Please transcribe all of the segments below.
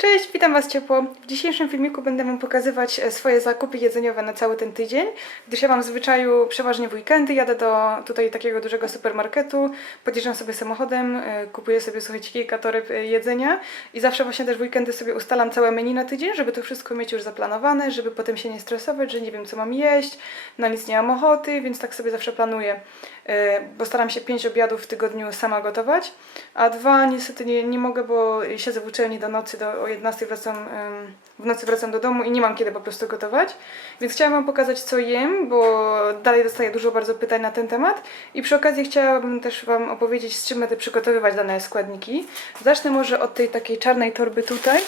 Cześć, witam Was ciepło. W dzisiejszym filmiku będę Wam pokazywać e, swoje zakupy jedzeniowe na cały ten tydzień, gdyż ja mam w zwyczaju przeważnie w weekendy, jadę do tutaj takiego dużego supermarketu, podjeżdżam sobie samochodem, e, kupuję sobie, słuchajcie, kilka toreb e, jedzenia i zawsze właśnie też w weekendy sobie ustalam całe menu na tydzień, żeby to wszystko mieć już zaplanowane, żeby potem się nie stresować, że nie wiem co mam jeść, na nic nie mam ochoty, więc tak sobie zawsze planuję, bo staram się pięć obiadów w tygodniu sama gotować, a dwa niestety nie, nie mogę, bo siedzę w uczelni do nocy, do, 11 wracam, w nocy wracam do domu i nie mam kiedy po prostu gotować. Więc chciałam Wam pokazać co jem, bo dalej dostaję dużo bardzo pytań na ten temat i przy okazji chciałabym też Wam opowiedzieć z czym będę przygotowywać dane składniki. Zacznę może od tej takiej czarnej torby tutaj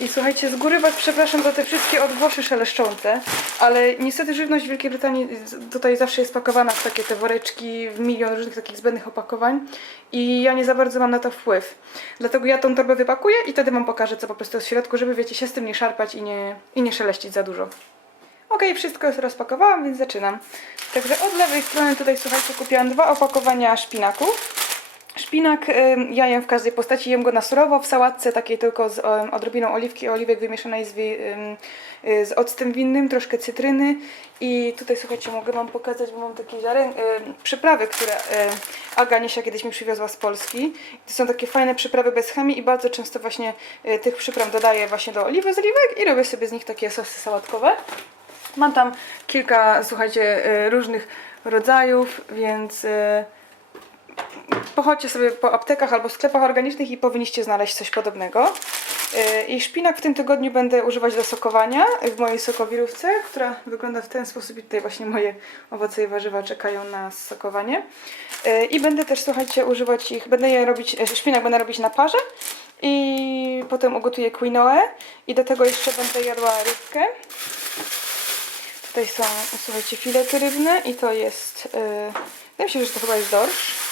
i słuchajcie, z góry Was przepraszam za te wszystkie odgłosy szeleszczące, ale niestety żywność w Wielkiej Brytanii tutaj zawsze jest pakowana w takie te woreczki, w milion różnych takich zbędnych opakowań i ja nie za bardzo mam na to wpływ. Dlatego ja tą torbę wypakuję i wtedy Wam pokażę, co po prostu jest w środku, żeby wiecie, się z tym nie szarpać i nie, i nie szeleścić za dużo. Okej, wszystko już rozpakowałam, więc zaczynam. Także od lewej strony tutaj, słuchajcie, kupiłam dwa opakowania szpinaku. Szpinak ym, ja jem w każdej postaci, jem go na surowo, w sałatce takiej tylko z odrobiną oliwki, oliwek wymieszanej z, y, z octem winnym, troszkę cytryny i tutaj słuchajcie, mogę Wam pokazać, bo mam takie ziaren, przyprawy, które Aga Niesia kiedyś mi przywiozła z Polski. To są takie fajne przyprawy bez chemii i bardzo często właśnie y, tych przypraw dodaję właśnie do oliwy z oliwek i robię sobie z nich takie sosy sałatkowe. Mam tam kilka, słuchajcie, y, różnych rodzajów, więc pochodźcie sobie po aptekach albo sklepach organicznych i powinniście znaleźć coś podobnego. Yy, I szpinak w tym tygodniu będę używać do sokowania w mojej sokowirówce, która wygląda w ten sposób i tutaj właśnie moje owoce i warzywa czekają na sokowanie. Yy, I będę też, słuchajcie, używać ich, będę je robić, e, szpinak będę robić na parze i potem ugotuję quinoę i do tego jeszcze będę jadła rybkę. Tutaj są, słuchajcie, filety rybne i to jest, yy, wydaje mi się, że to chyba jest dorsz.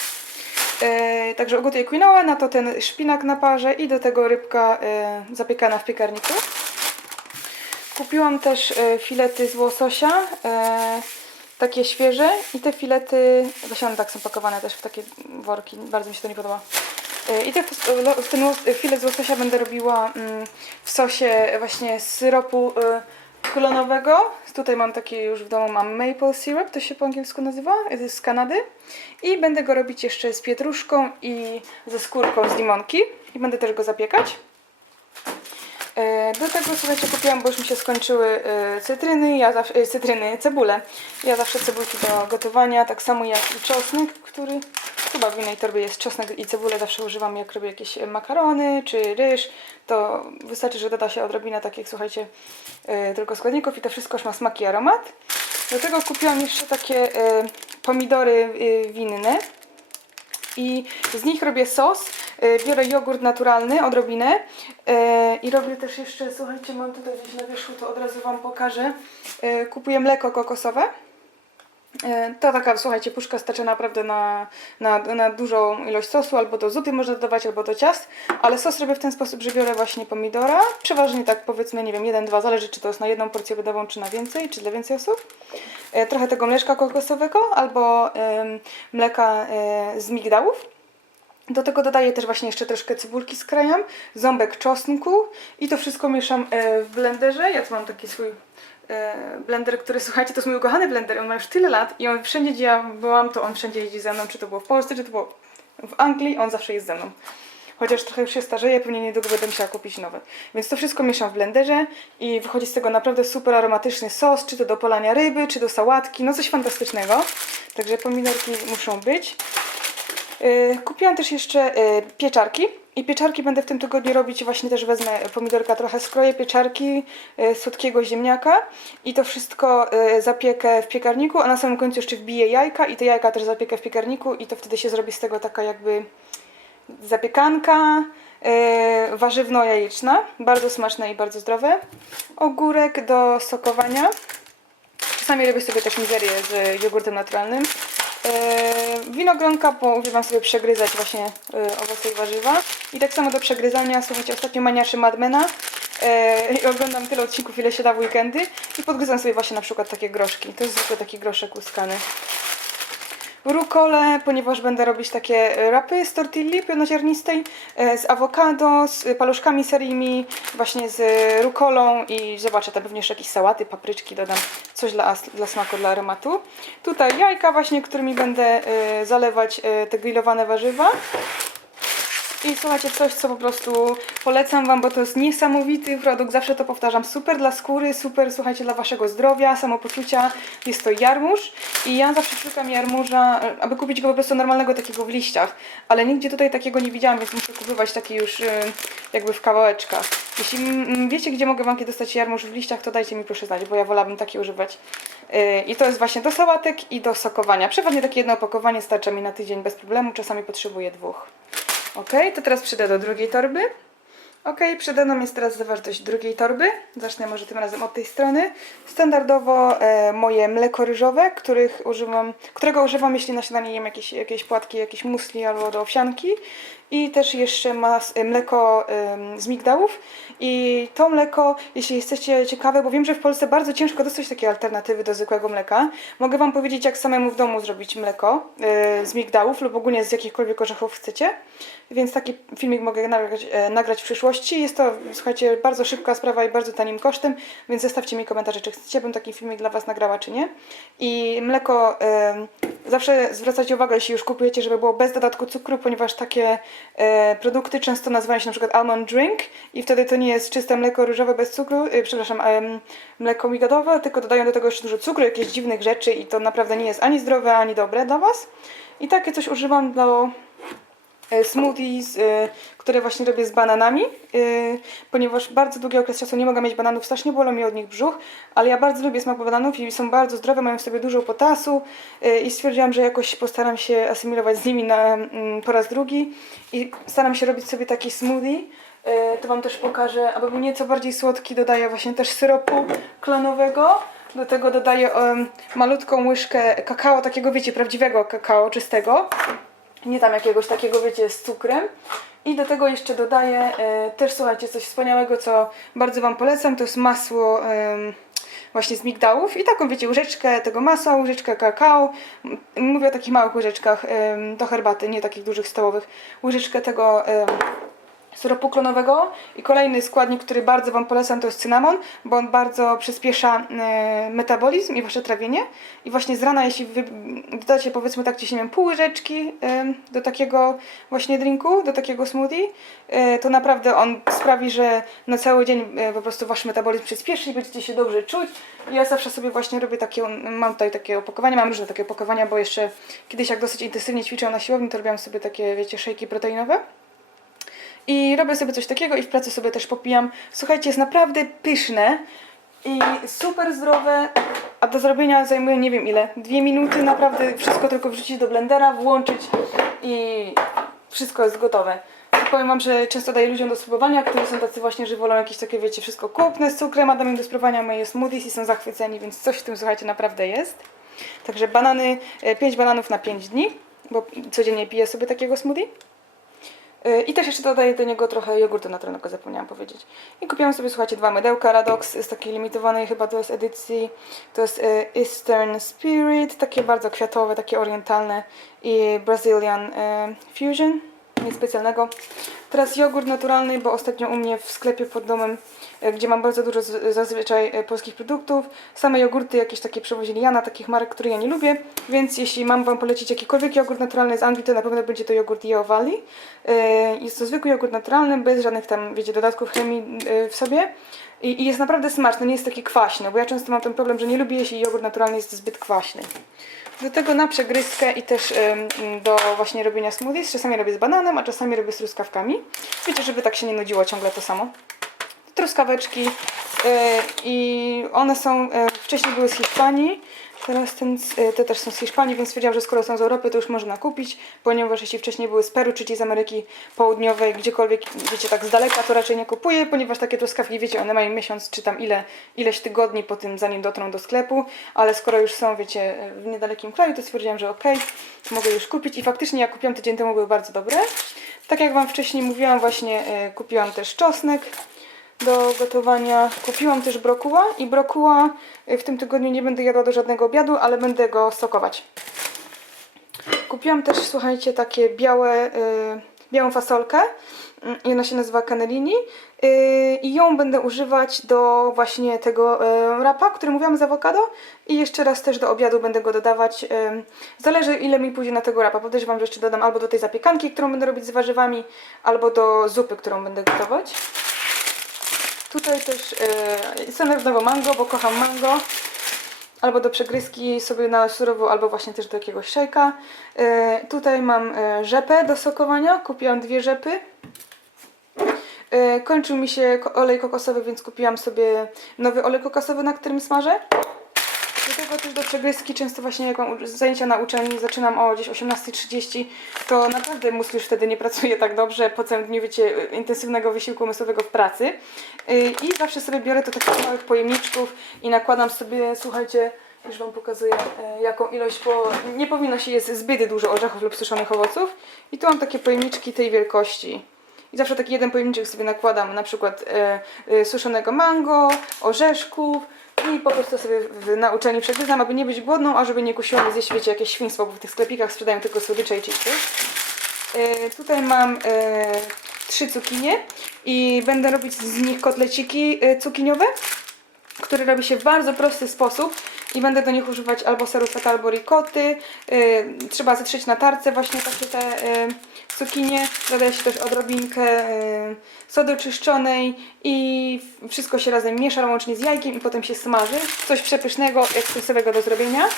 E, także ugotuję quinoa, na to ten szpinak na parze i do tego rybka e, zapiekana w piekarniku. Kupiłam też e, filety z łososia, e, takie świeże i te filety, właśnie one tak są pakowane też w takie worki, bardzo mi się to nie podoba. I lo- ten filet z łososia będę robiła mm, w sosie właśnie syropu klonowego. Tutaj mam taki już w domu, mam maple syrup, to się po angielsku nazywa, jest z Kanady. I będę go robić jeszcze z pietruszką i ze skórką z limonki. I będę też go zapiekać. E, Do tego, słuchajcie, kupiłam, bo już mi się skończyły e, cytryny, ja zawsze, e, cytryny, cebule. Ja zawsze cebulki do gotowania, tak samo jak i czosnek, który chyba w innej torbie jest czosnek i cebulę zawsze używam, jak robię jakieś makarony czy ryż, to wystarczy, że doda się odrobina takich, słuchajcie, tylko składników i to wszystko już ma smak i aromat. Do tego kupiłam jeszcze takie pomidory winne i z nich robię sos. E, Biorę jogurt naturalny, odrobinę e, i robię też jeszcze, słuchajcie, mam tutaj gdzieś na wierzchu, to od razu Wam pokażę. E, Kupuję mleko kokosowe. To taka, słuchajcie, puszka starczy naprawdę na, na, na dużą ilość sosu, albo do zupy można dodawać, albo do ciast, ale sos robię w ten sposób, że biorę właśnie pomidora, przeważnie tak powiedzmy, nie wiem, jeden, dwa, zależy czy to jest na jedną porcję wydawą, czy na więcej, czy dla więcej osób. Trochę tego mleczka kokosowego, albo mleka e, z migdałów. Do tego dodaję też właśnie jeszcze troszkę cebulki skrajam, ząbek czosnku i to wszystko mieszam e, w blenderze. Ja tu mam taki swój e, blender, który słuchajcie, to jest mój ukochany blender, on ma już tyle lat i on wszędzie gdzie ja byłam, to on wszędzie jeździ ze mną, czy to było w Polsce, czy to było w Anglii, on zawsze jest ze mną. Chociaż trochę już się starzeje, pewnie niedługo będę musiała kupić nowe. Więc to wszystko mieszam w blenderze i wychodzi z tego naprawdę super aromatyczny sos, czy to do polania ryby, czy do sałatki, no coś fantastycznego. Także pomidorki muszą być. Yy, Kupiłam też jeszcze yy, pieczarki i pieczarki będę w tym tygodniu robić. Właśnie też wezmę pomidorka, trochę skroję pieczarki, yy, słodkiego ziemniaka i to wszystko zapiekę w piekarniku, a na samym końcu jeszcze wbiję jajka i te jajka też zapiekę w piekarniku i to wtedy się zrobi z tego taka jakby zapiekanka warzywno-jajeczna. Bardzo smaczne i bardzo zdrowe. Ogórek do sokowania. Czasami robię sobie też mizerię z jogurtem naturalnym. Yy, winogronka, bo używam sobie przegryzać właśnie yy, owoce i warzywa. I tak samo do przegryzania, słuchajcie, ostatnio maniaszy Madmena. Yy, i oglądam tyle odcinków, ile się da w weekendy. I podgryzam sobie właśnie na przykład takie groszki. To jest zwykle taki groszek łuskany. Rukolę, ponieważ będę robić takie e, rapy z tortilli pełnoziarnistej, e, z awokado, z paluszkami serimi, właśnie z rukolą i zobaczę, tam pewnie jeszcze jakieś sałaty, papryczki dodam, coś dla, dla smaku, dla aromatu. Tutaj jajka właśnie, którymi będę e, zalewać te grillowane warzywa. I słuchajcie, coś, co po prostu polecam Wam, bo to jest niesamowity produkt, zawsze to powtarzam, super dla skóry, super, słuchajcie, dla Waszego zdrowia, samopoczucia, jest to jarmuż i ja zawsze szukam jarmuża, aby kupić go po prostu normalnego takiego w liściach, ale nigdzie tutaj takiego nie widziałam, więc muszę kupować taki już e, jakby w kawałeczkach. Jeśli mm, wiecie, gdzie mogę Wam dostać jarmuż w liściach, to dajcie mi proszę znać, bo ja wolałabym takie używać. E, I to jest właśnie do sałatek i do sokowania. Przeważnie takie jedno opakowanie starcza mi na tydzień bez problemu, czasami potrzebuję dwóch. Ok, to teraz przyjdę do drugiej torby. Ok, przede mną jest teraz zawartość drugiej torby. Zacznę może tym razem od tej strony. Standardowo e, moje mleko ryżowe, których używam, którego używam jeśli na śniadanie jem jakieś, jakieś płatki, jakieś musli albo do owsianki. I też jeszcze mas, e, mleko em, z migdałów. I to mleko, jeśli jesteście ciekawe, bo wiem, że w Polsce bardzo ciężko dostać takie alternatywy do zwykłego mleka. Mogę Wam powiedzieć, jak samemu w domu zrobić mleko e, z migdałów lub ogólnie z jakichkolwiek orzechów chcecie. Więc taki filmik mogę nagrać, e, nagrać w przyszłości. Jest to, słuchajcie, bardzo szybka sprawa i bardzo tanim kosztem, więc zostawcie mi komentarze, czy chcecie, bym taki filmik dla Was nagrała, czy nie. I mleko e, zawsze zwracajcie uwagę, jeśli już kupujecie, żeby było bez dodatku cukru, ponieważ takie e, produkty często nazywają się na przykład almond drink i wtedy to nie jest czyste mleko ryżowe bez cukru, e, przepraszam, em, mleko migadowe, tylko dodają do tego jeszcze dużo cukru, jakichś dziwnych rzeczy i to naprawdę nie jest ani zdrowe, ani dobre dla Was. I takie coś używam do e, smoothies, e, które właśnie robię z bananami, e, ponieważ bardzo długi okres czasu nie mogę mieć bananów, strasznie bolą mi od nich brzuch, ale ja bardzo lubię smak bananów i są bardzo zdrowe, mają w sobie dużo potasu e, i stwierdziłam, że jakoś postaram się asymilować z nimi na, mm, po raz drugi i staram się robić sobie taki smoothie. E, To Wam też pokażę, aby był nieco bardziej słodki, dodaję właśnie też syropu klonowego. Do tego dodaję em, malutką łyżkę kakao, takiego wiecie, prawdziwego kakao czystego nie tam jakiegoś takiego, wiecie, z cukrem. I do tego jeszcze dodaję e, też, słuchajcie, coś wspaniałego, co bardzo Wam polecam, to jest masło em, właśnie z migdałów. I taką, wiecie, łyżeczkę tego masła, łyżeczkę kakao, mówię o takich małych łyżeczkach em, do herbaty, nie takich dużych stołowych, łyżeczkę tego em, syropu klonowego i kolejny składnik, który bardzo Wam polecam to jest cynamon, bo on bardzo przyspiesza e, metabolizm i Wasze trawienie i właśnie z rana jeśli dodacie powiedzmy tak gdzieś nie wiem pół łyżeczki e, do takiego właśnie drinku, do takiego smoothie, e, to naprawdę on sprawi, że na cały dzień po prostu Wasz metabolizm przyspieszy i będziecie się dobrze czuć. Ja zawsze sobie właśnie robię takie, mam tutaj takie opakowania, mam różne takie opakowania, bo jeszcze kiedyś jak dosyć intensywnie ćwiczyłam na siłowni, to robiłam sobie takie, wiecie, szejki proteinowe. I robię sobie coś takiego i w pracy sobie też popijam. Słuchajcie, jest naprawdę pyszne i super zdrowe, a do zrobienia zajmuje nie wiem ile. Dwie minuty, naprawdę wszystko tylko wrzucić do blendera, włączyć i wszystko jest gotowe. Powiem Wam, że często daję ludziom do spróbowania, którzy są tacy właśnie, że wolą jakieś takie, wiecie, wszystko kupne z cukrem, a dam im do spróbowania moje smoothies i są zachwyceni, więc coś w tym, słuchajcie, naprawdę jest. Także banany, 5 bananów na 5 dni, bo codziennie piję sobie takiego smoothie. Yy, I też jeszcze dodaję do niego trochę jogurtu naturalnego, zapomniałam powiedzieć. I kupiłam sobie, słuchajcie, dwa mydełka Radox z takiej limitowanej chyba to jest edycji. To jest yy, Eastern Spirit, takie bardzo kwiatowe, takie orientalne i Brazilian yy, Fusion, nic specjalnego. Teraz jogurt naturalny, bo ostatnio u mnie w sklepie pod domem, e, gdzie mam bardzo dużo zazwyczaj e, polskich produktów, same jogurty jakieś takie przewozili Jana, takich marek, które ja nie lubię, więc jeśli mam Wam polecić jakikolwiek jogurt naturalny z Anglii, to na pewno będzie to jogurt Yeo Valley. Jest to zwykły jogurt naturalny, bez żadnych tam, wiecie, dodatków chemii e, w sobie. I jest naprawdę smaczny, nie jest taki kwaśny, bo ja często mam ten problem, że nie lubię, jeśli jogurt naturalny jest zbyt kwaśny. Do tego na przegryzkę i też do właśnie robienia smoothies. Czasami robię z bananem, a czasami robię z truskawkami. Wiecie, żeby tak się nie nudziło ciągle to samo. Truskaweczki yy, i one są, yy, wcześniej były z Hiszpanii, teraz ten, yy, te też są z Hiszpanii, więc stwierdziłam, że skoro są z Europy, to już można kupić, ponieważ jeśli wcześniej były z Peru, czy ci z Ameryki Południowej, gdziekolwiek, wiecie, tak z daleka, to raczej nie kupuję, ponieważ takie truskawki, wiecie, one mają miesiąc, czy tam ile, ileś tygodni po tym, zanim dotrą do sklepu, ale skoro już są, wiecie, w niedalekim kraju, to stwierdziłam, że okej, mogę już kupić i faktycznie jak kupiłam tydzień temu, były bardzo dobre. Tak jak Wam wcześniej mówiłam, właśnie e, kupiłam też czosnek do gotowania. Kupiłam też brokuła i brokuła y, w tym tygodniu nie będę jadła do żadnego obiadu, ale będę go sokować. kupiłam też, słuchajcie, takie białe, y, białą fasolkę. Mm, I ona się nazywa Canelini. Y, I ją będę używać do właśnie tego y, rapa, który mówiłam z awokado. I jeszcze raz też do obiadu będę go dodawać. Zależy ile mi pójdzie na tego rapa. Podejrzewam, że jeszcze dodam albo do tej zapiekanki, którą będę robić z warzywami, albo do zupy, którą będę gotować. Tutaj też yy, standardowo mango, bo kocham mango. Albo do przegryzki sobie na surowo, albo właśnie też do jakiegoś szejka. Yy, tutaj mam yy, rzepę do sokowania. Kupiłam dwie rzepy. Kończył mi się olej kokosowy, więc kupiłam sobie nowy olej kokosowy, na którym smażę. Tego też do przegryzki często właśnie jak mam zajęcia na uczelni zaczynam o gdzieś 18.30, to naprawdę mózg już wtedy nie pracuje tak dobrze po całym dniu, wiecie, intensywnego wysiłku umysłowego w pracy. Yy, I zawsze sobie biorę to takich małych pojemniczków i nakładam sobie, słuchajcie, już Wam pokazuję e, jaką ilość, bo nie powinno się jeść zbyt dużo orzechów lub suszonych owoców. I tu mam takie pojemniczki tej wielkości. I zawsze taki jeden pojemniczek sobie nakładam, na przykład e, e, suszonego mango, orzeszków i po prostu sobie w, na uczelni przegryzam, aby nie być głodną, a żeby nie kusiło mnie zjeść, wiecie, jakieś świństwo, bo w tych sklepikach sprzedają tylko słodycze i chipsy. E, tutaj mam e, trzy cukinie i będę robić z nich kotleciki e, cukiniowe, które robi się w bardzo prosty sposób i będę do nich używać albo seru feta, albo ricoty. Yy, trzeba zetrzeć na tarce właśnie takie te yy, cukinie. Dodaje się też odrobinkę yy, sody czyszczonej i wszystko się razem miesza łącznie z jajkiem i potem się smaży. Coś przepysznego, ekspresowego do zrobienia.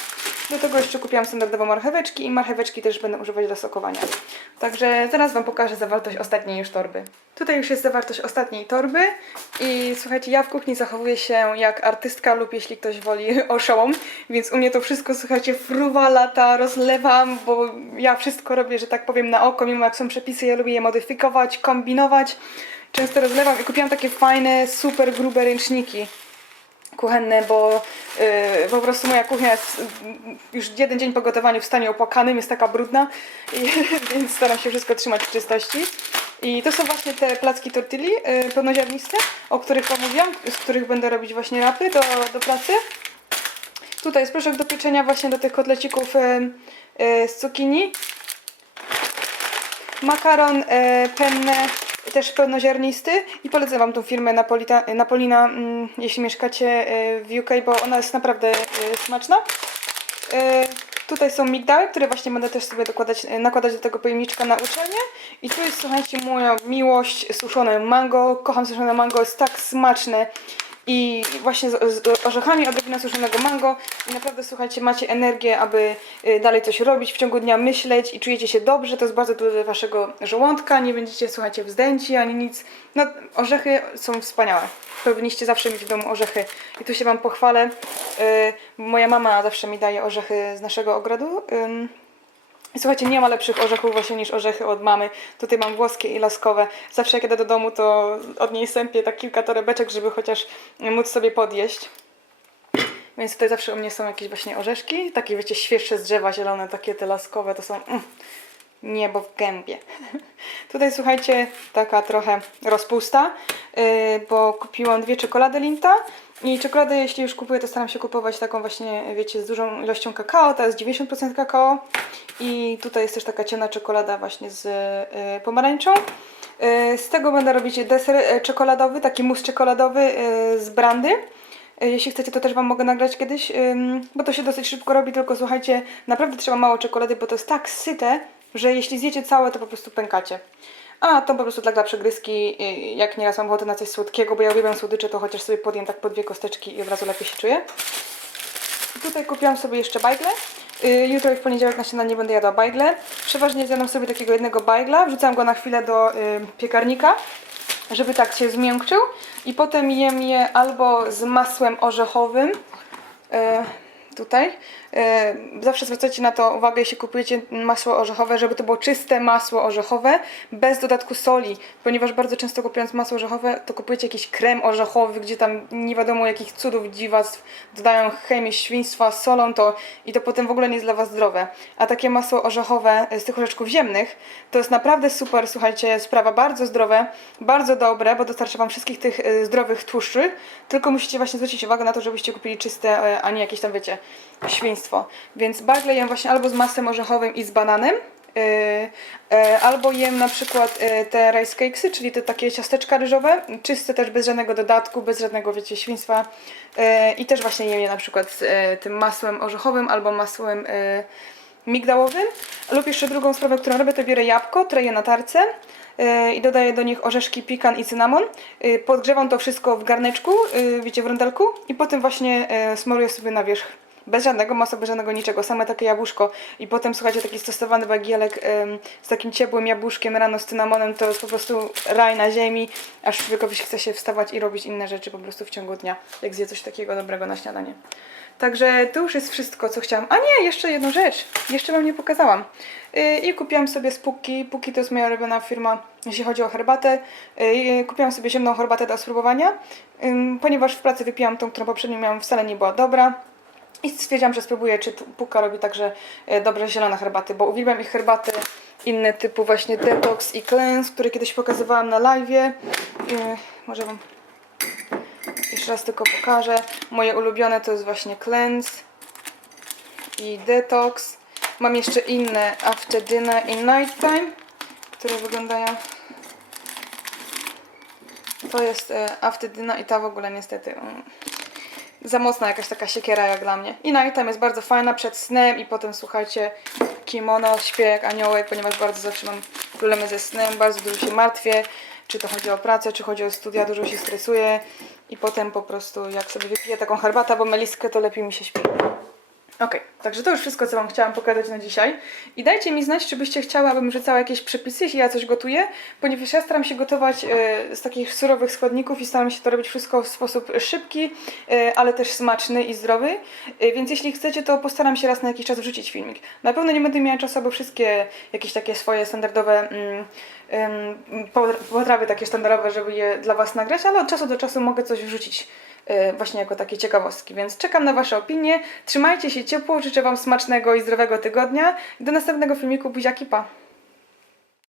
Do tego jeszcze kupiłam standardowo marcheweczki i marcheweczki też będę używać do sokowania. Także zaraz Wam pokażę zawartość ostatniej już torby. Tutaj już jest zawartość ostatniej torby i słuchajcie, ja w kuchni zachowuję się jak artystka lub jeśli ktoś woli oszołom, więc u mnie to wszystko, słuchajcie, fruwa, lata, rozlewam, bo ja wszystko robię, że tak powiem, na oko, mimo jak są przepisy, ja lubię je modyfikować, kombinować. Często rozlewam i kupiłam takie fajne, super grube ręczniki kuchenne, bo yy, po prostu moja kuchnia jest yy, już jeden dzień po gotowaniu w stanie opłakanym, jest taka brudna, i, więc staram się wszystko trzymać w czystości. I to są właśnie te placki tortilli yy, pełnoziarniste, o których mówiłam, z których będę robić właśnie rapy do, do pracy. Tutaj jest proszek do pieczenia właśnie do tych kotlecików yy, z cukinii. Makaron e, penne, też pełnoziarnisty i polecam Wam tą firmę Napolita, Napolina, mm, jeśli mieszkacie e, w UK, bo ona jest naprawdę e, smaczna. E, tutaj są migdały, które właśnie będę też sobie dokładać, e, nakładać do tego pojemniczka na uczelnię. I tu jest, słuchajcie, moja miłość, suszone mango. Kocham suszone mango, jest tak smaczne. I właśnie z, z orzechami odrobina suszonego mango. I naprawdę, słuchajcie, macie energię, aby y, dalej coś robić, w ciągu dnia myśleć i czujecie się dobrze. To jest bardzo dobre waszego żołądka. Nie będziecie, słuchajcie, wzdęci ani nic. No, orzechy są wspaniałe. Powinniście zawsze mieć w domu orzechy. I tu się Wam pochwalę. Y, moja mama zawsze mi daje orzechy z naszego ogrodu. I słuchajcie, nie ma lepszych orzechów właśnie niż orzechy od mamy. Tutaj mam włoskie i laskowe. Zawsze jak jadę do domu, to od niej sępię tak kilka torebeczek, żeby chociaż móc sobie podjeść. Więc tutaj zawsze u mnie są jakieś właśnie orzeszki. Takie wiecie, świeższe z drzewa, zielone, takie te laskowe, to są mm, niebo w gębie. tutaj słuchajcie, taka trochę rozpusta, yy, bo kupiłam dwie czekolady Linta. I czekoladę, jeśli już kupuję, to staram się kupować taką właśnie, wiecie, z dużą ilością kakao. To jest 90% kakao. I tutaj jest też taka ciemna czekolada właśnie z y, pomarańczą. Y, z tego będę robić deser y, czekoladowy, taki mus czekoladowy z brandy. Jeśli chcecie, to też Wam mogę nagrać kiedyś, bo to się dosyć szybko robi, tylko słuchajcie, naprawdę trzeba mało czekolady, bo to jest tak syte, że jeśli zjecie całe, to po prostu pękacie. A to po prostu tak dla przegryzki, y, jak nieraz mam ochotę na coś słodkiego, bo ja uwielbiam słodycze, to chociaż sobie podjem tak po dwie kosteczki i od razu lepiej się czuję. Tutaj kupiłam sobie jeszcze bajgle. Y, Jutro i w poniedziałek na śniadanie będę jadła bajgle. Przeważnie zjadam sobie takiego jednego bajgla, wrzucam go na chwilę do y, piekarnika, żeby tak się zmiękczył. I potem jem je albo z masłem orzechowym, tutaj. Y, Zawsze zwracajcie na to uwagę, jeśli kupujecie masło orzechowe, żeby to było czyste masło orzechowe, bez dodatku soli, ponieważ bardzo często kupując masło orzechowe, to kupujecie jakiś krem orzechowy, gdzie tam nie wiadomo jakich cudów, dziwactw dodają chemię, świństwa, solą to i to potem w ogóle nie jest dla Was zdrowe. A takie masło orzechowe z tych orzeszków ziemnych, to jest naprawdę super, słuchajcie, sprawa, bardzo zdrowe, bardzo dobre, bo dostarcza Wam wszystkich tych y, zdrowych tłuszczy, tylko musicie właśnie zwrócić uwagę na to, żebyście kupili czyste, y, a nie jakieś tam, wiecie, świństwo Więc Barley jem właśnie albo z masłem orzechowym i z bananem, Yy, yy, albo jem na przykład yy, te rice cakesy, czyli te takie ciasteczka ryżowe, czyste też bez żadnego dodatku, bez żadnego, wiecie, świństwa. Yy, I też właśnie jem je na przykład z yy, tym masłem orzechowym albo masłem yy, migdałowym. Lub jeszcze drugą sprawę, którą robię, to biorę jabłko, treję na tarce yy, i dodaję do nich orzeszki pikan i cynamon. Yy, Podgrzewam to wszystko w garneczku, yy, wiecie, w rondelku i potem właśnie smaruję sobie na wierzch. Bez żadnego masła, bez żadnego niczego, same takie jabłuszko i potem słuchajcie, taki stosowany bagielek ym, z takim ciepłym jabłuszkiem rano z cynamonem to jest po prostu raj na ziemi, aż człowiekowi chce się wstawać i robić inne rzeczy po prostu w ciągu dnia, jak zje coś takiego dobrego na śniadanie. Także to już jest wszystko, co chciałam. A nie, jeszcze jedną rzecz. Jeszcze Wam nie pokazałam. Yy, I kupiłam sobie z Puki. Puki to jest moja ulubiona firma, jeśli chodzi o herbatę. Yy, kupiłam sobie zimną herbatę do spróbowania, Ym, ponieważ w pracy wypiłam tą, którą poprzednio miałam, wcale nie była dobra. I stwierdziłam, że spróbuję, czy Puka robi także e, dobre zielone herbaty, bo uwielbiam ich herbaty inne typu właśnie Detox i Cleanse, które kiedyś pokazywałam na live. Może Wam jeszcze raz tylko pokażę. Moje ulubione to jest właśnie Cleanse i Detox. Mam jeszcze inne After Dinner i Nighttime, które wyglądają to jest e, After Dinner i ta w ogóle niestety mm, za mocna jakaś taka siekiera jak dla mnie. I Nighttime jest bardzo fajna przed snem i potem słuchajcie kimono, śpię jak aniołek, ponieważ bardzo zawsze mam problemy ze snem, bardzo dużo się martwię, czy to chodzi o pracę, czy chodzi o studia, dużo się stresuję i potem po prostu jak sobie wypiję taką herbatę albo meliskę, to lepiej mi się śpi. Okej, także to już wszystko, co Wam chciałam pokazać na dzisiaj. I dajcie mi znać, czy byście chciały, abym rzucała jakieś przepisy, jeśli ja coś gotuję, ponieważ ja staram się gotować e, z takich surowych składników i staram się to robić wszystko w sposób szybki, e, ale też smaczny i zdrowy. E, więc jeśli chcecie, to postaram się raz na jakiś czas wrzucić filmik. Na pewno nie będę miała czasu, bo wszystkie jakieś takie swoje standardowe mm, potrawy takie standardowe, żeby je dla Was nagrać, ale od czasu do czasu mogę coś wrzucić właśnie jako takie ciekawostki, więc czekam na Wasze opinie. Trzymajcie się ciepło, życzę Wam smacznego i zdrowego tygodnia. Do następnego filmiku, buziaki, pa!